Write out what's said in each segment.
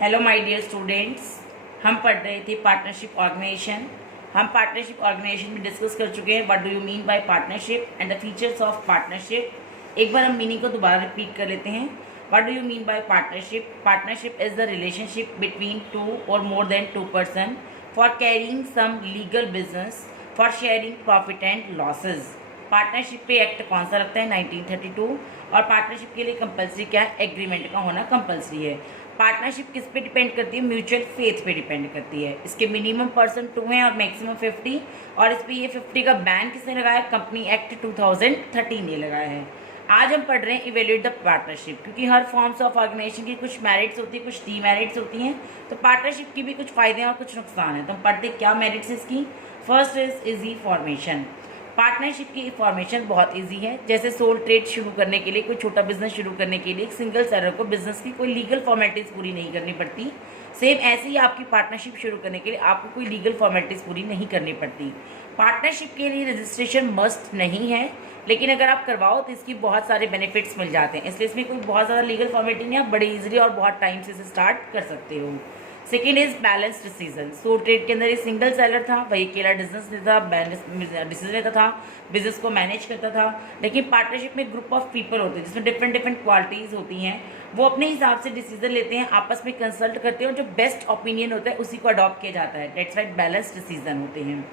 Hello my dear students, हम पढ़ रहे थे पार्टनरशिप ऑर्गेनाइजेशन। हम पार्टनरशिप ऑर्गेनाइजेशन में डिस्कस कर चुके हैं what do you mean by partnership and the features of partnership. एक बार हम मीनिंग को दोबारा रिपीट कर लेते हैं। What do you mean by partnership? Partnership is the relationship between two और more than two person for carrying some legal business for sharing profit and losses. Partnership पे act कौन सा लगता है? 1932। और पार्टनरशिप के लिए कंपलसरी क्या है? एग्रीमेंट का होना कंपलसरी है। पार्टनरशिप किस पे डिपेंड करती है? म्यूचुअल फेथ पे डिपेंड करती है। इसके मिनिमम पर्सन 2 हैं और मैक्सिमम 50। और इस पे ये 50 का बैन किसने लगाया? कंपनी एक्ट 2013 ने लगाया है। आज हम पढ़ रहे हैं इवेल्यूएट द पार्टनरशिप, क्योंकि हर फॉर्म्स ऑफ ऑर्गेनाइजेशन की कुछ मेरिट्स होती है, कुछ डीमेरिट्स होती हैं। तो पार्टनरशिप की भी कुछ फायदे और कुछ नुकसान है। तो हम पढ़ते क्या मेरिट्स इसकी। First is easy formation. Partnership की फॉर्मेशन बहुत इजी है। जैसे सोल ट्रेड शुरू करने के लिए, कोई छोटा बिजनेस शुरू करने के लिए एक सिंगल सेलर को बिजनेस की कोई लीगल फॉर्मेलिटीज पूरी नहीं करनी पड़ती, सेम ऐसे ही आपकी पार्टनरशिप शुरू करने के लिए आपको कोई लीगल फॉर्मेलिटीज पूरी नहीं करनी पड़ती। पार्टनरशिप के लिए रजिस्ट्रेशन मस्ट नहीं है, लेकिन अगर आप करवाओ तो इसकी बहुत सारे बेनिफिट्स मिल जाते हैं। इसलिए इसमें कोई बहुत ज़्यादा लीगल फॉर्मेलिटी नहीं, आप बड़े ईजिली और बहुत टाइम से इसे स्टार्ट कर सकते हो। Second is balance decision. Sole trade के अंदर ये सिंगल सेलर था, वही अकेला डिसीजन लेता था, बिजनेस को मैनेज करता था। लेकिन पार्टनरशिप में ग्रुप ऑफ पीपल होते हैं जिसमें डिफरेंट डिफरेंट क्वालिटीज होती हैं। वो अपने हिसाब से डिसीजन लेते हैं, आपस में कंसल्ट करते हैं और जो बेस्ट ओपिनियन होता है उसी को अडॉप्ट किया जाता है। डेट्स वाइट बैलेंस डिसीजन होते हैं।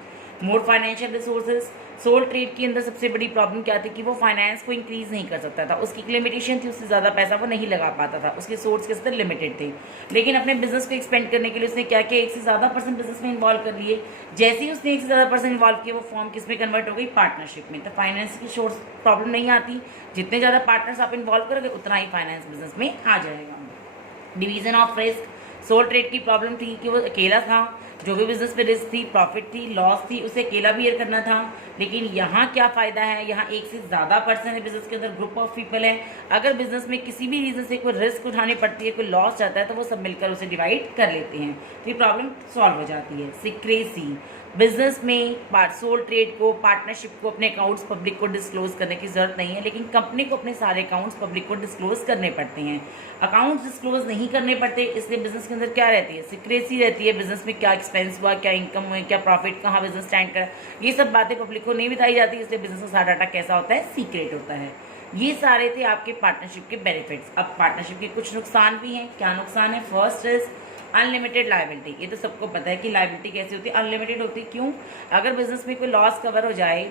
मोर फाइनेंशियल रिसोर्सेज। सोल ट्रेड के अंदर सबसे बड़ी प्रॉब्लम क्या थी कि वो फाइनेंस को इंक्रीज नहीं कर सकता था, उसकी एक लिमिटेशन थी, उससे ज़्यादा पैसा वो नहीं लगा पाता था, उसके सोर्स के स्तर लिमिटेड थे। लेकिन अपने बिजनेस को एक्सपेंड करने के लिए उसने क्या किया? एक से ज़्यादा पर्सन बिजनेस में इन्वॉल्व कर लिए। जैसे ही उसने एक से ज़्यादा पर्सन इन्वॉल्व किया, वो फॉर्म किस में कन्वर्ट हो गई? पार्टनरशिप में। तो फाइनेंस की सोर्स प्रॉब्लम नहीं आती, जितने ज़्यादा पार्टनर्स आप इन्वॉल्व करोगे उतना ही फाइनेंस बिजनेस में आ जाएगा। Division of risk. Sole trade की प्रॉब्लम थी कि वो अकेला था, जो भी बिजनेस में रिस्क थी, प्रॉफिट थी, लॉस थी, उसे अकेला बियर करना था। लेकिन यहाँ क्या फायदा है? यहाँ एक से ज्यादा पर्सन है बिजनेस के अंदर, ग्रुप ऑफ पीपल है। अगर बिजनेस में किसी भी रीजन से कोई रिस्क उठानी पड़ती है, कोई लॉस जाता है, तो वो सब मिलकर उसे डिवाइड कर लेते हैं, तो ये प्रॉब्लम सॉल्व हो जाती है। सीक्रेसी। बिजनेस में सोल ट्रेड को, पार्टनरशिप को अपने अकाउंट्स पब्लिक को डिस्क्लोज करने की जरूरत नहीं है, लेकिन कंपनी को अपने सारे अकाउंट्स पब्लिक को डिस्क्लोज करने पड़ते हैं। अकाउंट्स डिस्क्लोज नहीं करने पड़ते, इसलिए बिजनेस के अंदर क्या रहती है? सीक्रेसी रहती है। बिजनेस में क्या एक्सपेंस हुआ, क्या इनकम हुई, क्या प्रॉफिट, कहाँ बिजनेस स्टैंड कर, ये सब बातें पब्लिक को नहीं बताई जाती, इसलिए बिजनेस का सारा डाटा कैसा होता है? सीक्रेट होता है। ये सारे थे आपके पार्टनरशिप के बेनिफिट्स। अब पार्टनरशिप के कुछ नुकसान भी हैं। क्या नुकसान है? First is unlimited liability. ये तो सबको पता है कि लायबिलिटी कैसी होती है? अनलिमिटेड होती है। क्यों? अगर बिजनेस में कोई लॉस कवर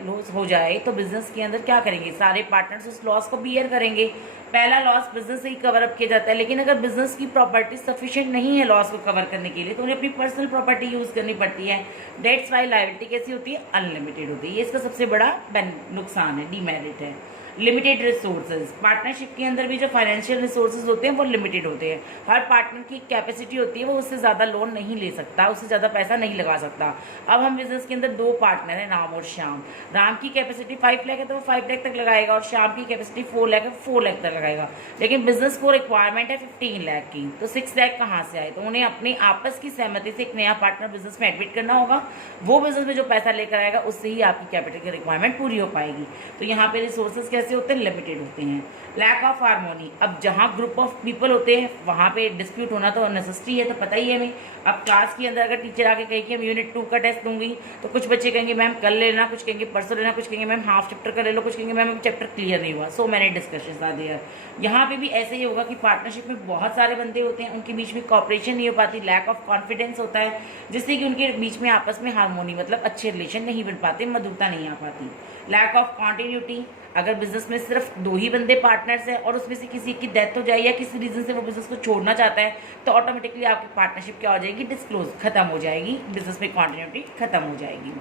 लॉस हो जाए तो बिजनेस के अंदर क्या करेंगे? सारे पार्टनर्स उस लॉस को बियर करेंगे। पहला लॉस बिजनेस से ही कवर अप किया जाता है, लेकिन अगर बिजनेस की प्रॉपर्टी सफिशिएंट नहीं है लॉस को कवर करने के लिए, तो उन्हें अपनी पर्सनल प्रॉपर्टी यूज करनी पड़ती है। डेट्स वाई लायबिलिटी कैसी होती है? अनलिमिटेड होती है। ये इसका सबसे बड़ा नुकसान है, डीमेरिट है। Limited resources. पार्टनरशिप के अंदर भी जो फाइनेंशियल रिसोर्सेज होते हैं वो लिमिटेड होते हैं। हर पार्टनर की कैपेसिटी होती है, वो उससे ज़्यादा लोन नहीं ले सकता, उससे ज़्यादा पैसा नहीं लगा सकता। अब हम बिजनेस के अंदर 2 पार्टनर हैं, राम और श्याम। राम की कैपेसिटी 5 लाख है तो वो 5 लाख तक लगाएगा, और श्याम की कैपेसिटी 4 लाख है, 4 लाख तक लगाएगा। लेकिन बिजनेस को रिक्वायरमेंट है 15 लाख की, तो 6 लाख कहाँ से आए? तो उन्हें अपनी आपस की सहमति से एक नया पार्टनर बिजनेस में एडमिट करना होगा। वो बिजनेस में जो पैसा लेकर आएगा उससे ही आपकी कैपिटल की रिक्वायरमेंट पूरी हो पाएगी। तो यहाँ पे रिसोर्सेज कैसे होते हैं? लिमिटेड होते हैं। Lack of harmony. अब जहाँ ग्रुप ऑफ पीपल होते हैं वहाँ पे डिस्प्यूट होना तो नेसेसरी है, तो पता ही है हमें। अब क्लास के अंदर अगर टीचर आके कहे कि हम यूनिट 2 का टेस्ट दूंगी, तो कुछ बच्चे कहेंगे मैम कल लेना, कुछ कहेंगे परसों लेना, कुछ कहेंगे मैम हाफ चैप्टर का ले लो, कुछ कहेंगे मैम चैप्टर क्लियर नहीं हुआ। सो मैंने डिस्कशन आ दिया। यहाँ पे भी ऐसे ही होगा कि पार्टनरशिप में बहुत सारे बंदे होते हैं, उनके बीच में कॉपरेशन नहीं हो पाती, लैक ऑफ कॉन्फिडेंस होता है, जिससे कि उनके बीच में आपस में हार्मोनी मतलब अच्छे रिलेशन नहीं बन पाते, मधुरता नहीं आ पाती। Lack of continuity. अगर बिजनेस में सिर्फ 2 ही बंदे पार्टनर्स हैं और उसमें से किसी की डेथ हो जाए या किसी रीजन से वो बिजनेस को छोड़ना चाहता है, तो ऑटोमेटिकली आपकी पार्टनरशिप क्या हो जाएगी? डिस्क्लोज, खत्म हो जाएगी, बिजनेस में कॉन्टिन्यूटी खत्म हो जाएगी।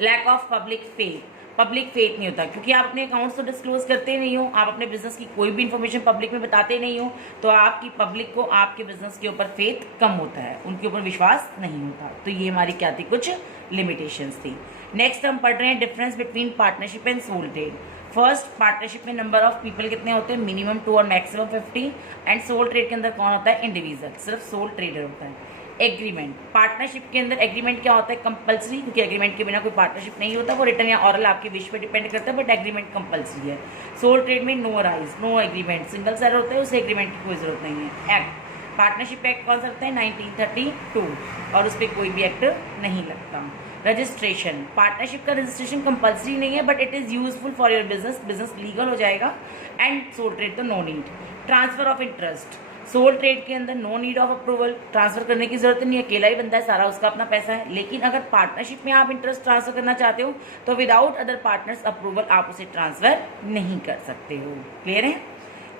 Lack of public faith. Public faith नहीं होता, क्योंकि आप अपने अकाउंट्स तो डिस्क्लोज करते नहीं हो, आप अपने बिजनेस की कोई भी इन्फॉर्मेशन पब्लिक में बताते नहीं हो, तो आपकी पब्लिक को आपके बिजनेस के ऊपर फेथ कम होता है, उनके ऊपर विश्वास नहीं होता। तो ये हमारी क्या थी? कुछ लिमिटेशंस थी। नेक्स्ट हम पढ़ रहे हैं difference between partnership and sole trade. First, partnership में नंबर ऑफ पीपल कितने होते हैं? मिनिमम 2 और मैक्सिमम 50। एंड सोल ट्रेड के अंदर कौन होता है? इंडिविजुअल, सिर्फ सोल ट्रेडर होता है। एग्रीमेंट। पार्टनरशिप के अंदर एग्रीमेंट क्या होता है? कंपलसरी, क्योंकि एग्रीमेंट के बिना कोई पार्टनरशिप नहीं होता, वो रिटर्न या ऑरल आपके विश पे डिपेंड करता है, बट एग्रीमेंट कंपलसरी है। सोल ट्रेड में no rise, no agreement, single seller होता है, उसे एग्रीमेंट की कोई जरूरत नहीं है। एक्ट। पार्टनरशिप एक्ट कौन सा लगता है 1932 और उस पर कोई भी एक्ट नहीं लगता। रजिस्ट्रेशन, पार्टनरशिप का रजिस्ट्रेशन कंपलसरी नहीं है but it is useful for your business, business legal हो जाएगा। एंड सोल ट्रेड तो no need. Transfer of interest, sole trade के अंदर no need of approval, transfer करने की जरूरत नहीं है, अकेला ही बंदा है, सारा उसका अपना पैसा है। लेकिन अगर पार्टनरशिप में आप इंटरेस्ट ट्रांसफर करना चाहते हो तो विदाउट अदर पार्टनर्स अप्रूवल आप उसे ट्रांसफर नहीं कर सकते हो। क्लियर है?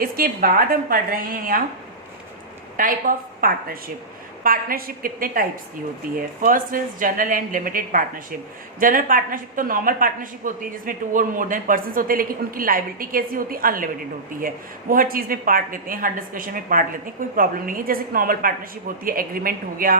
इसके बाद हम पढ़ रहे हैं यहाँ टाइप ऑफ पार्टनरशिप। पार्टनरशिप कितने टाइप्स की होती है? First is general and limited partnership. General partnership तो नॉर्मल पार्टनरशिप होती है जिसमें 2 और मोर देन पर्सन्स होते हैं, लेकिन उनकी लाइबिलिटी कैसी होती है? अनलिमिटेड होती है। वो हर चीज़ में पार्ट लेते हैं, हर डिस्कशन में पार्ट लेते हैं, कोई प्रॉब्लम नहीं है। जैसे नॉर्मल पार्टनरशिप होती है, एग्रीमेंट हो गया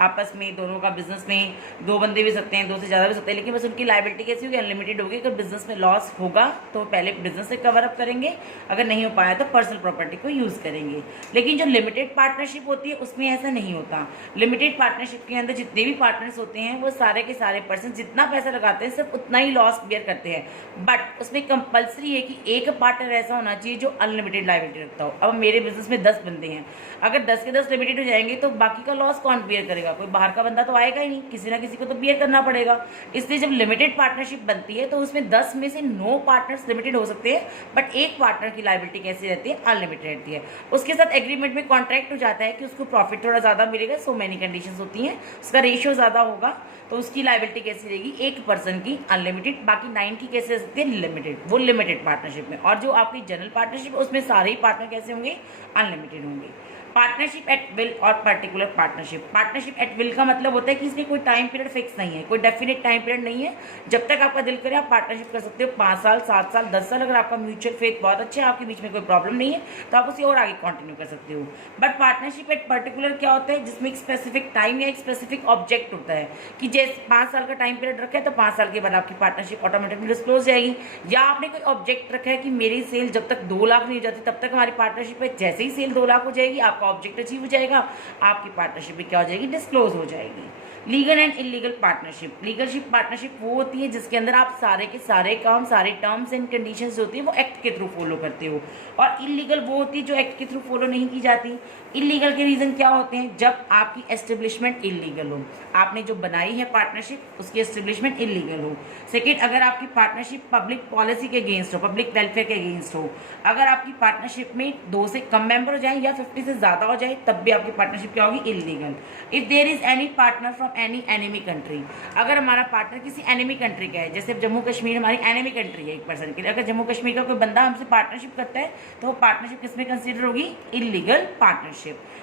आपस में, दोनों का बिजनेस में 2 बंदे भी सकते हैं, 2 से ज़्यादा भी सकते हैं, लेकिन बस उनकी लाइबिलिटी कैसी होगी? अनलिमिटेड होगी। अगर बिजनेस में लॉस होगा तो पहले बिजनेस से कवर अप करेंगे, अगर नहीं हो पाया तो पर्सनल प्रॉपर्टी को यूज़ करेंगे। लेकिन जो लिमिटेड पार्टनरशिप होती है उसमें ऐसा नहीं होता। लिमिटेड पार्टनरशिप के अंदर जितने भी पार्टनर्स होते हैं वो सारे के सारे पर्सन जितना पैसा लगाते हैं सिर्फ उतना ही लॉस बियर करते हैं। बट उसमें कंपलसरी है कि एक पार्टनर ऐसा होना चाहिए जो अनलिमिटेड लायबिलिटी रखता हो। अब मेरे बिजनेस में 10 बंदे हैं, अगर 10 के 10 लिमिटेड हो जाएंगे तो बाकी का लॉस कौन बियर करेगा? कोई बाहर का बंदा तो आएगा ही नहीं, किसी ना किसी को तो बियर करना पड़ेगा। इसलिए जब लिमिटेड पार्टनरशिप बनती है तो उसमें 10 में से 9 पार्टनर्स लिमिटेड हो सकते हैं बट एक पार्टनर की लायबिलिटी कैसी रहती है? अनलिमिटेड रहती है। उसके साथ एग्रीमेंट में कॉन्ट्रैक्ट हो जाता है कि उसको प्रॉफिट थोड़ा ज़्यादा मिलेगा, सो मैनी कंडीशंस होती हैं, उसका रेशियो ज़्यादा होगा तो उसकी लायबिलिटी कैसी रहेगी? एक पर्सन की अनलिमिटेड, बाकी 9 की कैसे हो सकती है? लिमिटेड। वो लिमिटेड पार्टनरशिप में। और जो आपकी जनरल पार्टनरशिप है उसमें सारे ही पार्टनर कैसे होंगे? अनलिमिटेड होंगे। पार्टनरशिप एट विल और particular partnership. Partnership at will का मतलब होता है कि इसमें कोई टाइम पीरियड फिक्स नहीं है, कोई डेफिनेट टाइम पीरियड नहीं है। जब तक आपका दिल करे आप पार्टनरशिप कर सकते हो, 5 साल, 7 साल, 10 साल। अगर आपका म्यूचुअल फेथ बहुत अच्छा है, आपके बीच में कोई प्रॉब्लम नहीं है तो आप उसे और आगे कंटिन्यू कर सकते हो। बट पार्टनरशिप एट पर्टिकुलर क्या होता है? जिसमें एक स्पेसिफिक टाइम या एक स्पेसिफिक ऑब्जेक्ट होता है कि जैसे 5 साल का टाइम पीरियड रखा है तो 5 साल के बाद आपकी पार्टनरशिप ऑटोमेटिकली डिस्क्लोज जाएगी। या आपने कोई ऑब्जेक्ट रखा है कि मेरी सेल जब तक 2 लाख नहीं हो जाती तब तक हमारी पार्टनरशिप है, जैसे ही सेल 2 लाख हो जाएगी आपका ऑब्जेक्ट अचीव हो जाएगा, आपकी पार्टनरशिप भी क्या हो जाएगी? डिस्क्लोज हो जाएगी। Legal and illegal partnership. Legalship partnership वो होती है जिसके अंदर आप सारे के सारे काम, सारे टर्म्स एंड कंडीशंस होती है वो एक्ट के थ्रू फॉलो करते हो। और इलीगल वो होती है जो एक्ट के थ्रू फॉलो नहीं की जाती। इलीगल के रीजन क्या होते हैं? जब आपकी एस्टेब्लिशमेंट इलीगल हो, आपने जो बनाई है पार्टनरशिप उसकी एस्टेब्लिशमेंट इलीगल हो। सेकेंड, अगर आपकी पार्टनरशिप पब्लिक पॉलिसी के अगेंस्ट हो, पब्लिक वेलफेयर के अगेंस्ट हो। अगर आपकी पार्टनरशिप में 2 से कम मेंबर हो जाए या 50 से ज्यादा हो जाए तब भी आपकी पार्टनरशिप क्या होगी? Illegal. If there is any partner from any enemy country. अगर हमारा पार्टनर किसी एनिमी कंट्री का है, जैसे जम्मू कश्मीर हमारी एनिमी कंट्री है एक पर्सन के लिए, अगर जम्मू कश्मीर का कोई बंदा हमसे पार्टनरशिप करता है तो वो पार्टनरशिप किसमें कंसीडर होगी? Illegal partnership.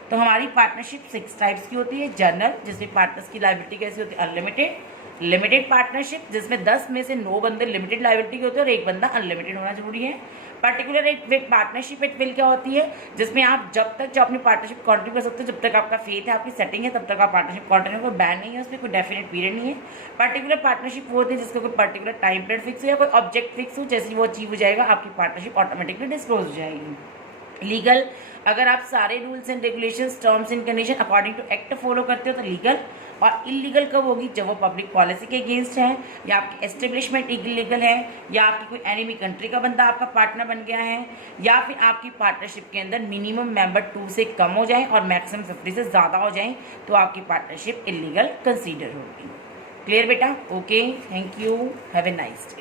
तो हमारी पार्टनरशिप 6 टाइप्स की होती है। जनरल, जिसमें पार्टनर्स की लायबिलिटी कैसी होती है? अनलिमिटेड। लिमिटेड पार्टनरशिप, जिसमें 10 में से 9 बंदे लिमिटेड लायबिलिटी के होते हैं और एक बंदा अनलिमिटेड होना जरूरी है। Particular at partnership at will क्या होती है? जिसमें आप जब तक जो अपनी पार्टनरशिप कंटिन्यू कर सकते हो, जब तक आपका फेथ है, आपकी सेटिंग है, तब तक आप पार्टनरशिप कंटिन्यू, कोई बैन नहीं है उसमें, कोई डेफिनेट पीरियड नहीं है। पर्टिकुलर पार्टनरशिप वो होती है जिसका कोई पर्टिकुलर टाइम पीरियड फिक्स हो या कोई ऑब्जेक्ट फिक्स हो, जैसे वो अचीव हो जाएगा आपकी पार्टनरशिप ऑटोमेटिकली डिस्क्लोज हो जाएगी। लीगल, अगर आप सारे rules and regulations, terms and condition according to act follow करते हो तो लीगल। और इलीगल कब होगी? जब वो पब्लिक पॉलिसी के अगेंस्ट है, या आपकी एस्टेब्लिशमेंट इलीगल है, या आपकी कोई एनिमी कंट्री का बंदा आपका पार्टनर बन गया है, या फिर आपकी पार्टनरशिप के अंदर मिनिमम मेंबर 2 से कम हो जाए और मैक्सिमम 50 से ज़्यादा हो जाए तो आपकी पार्टनरशिप इलीगल कंसीडर होगी। क्लियर बेटा? Okay, thank you, have a nice day.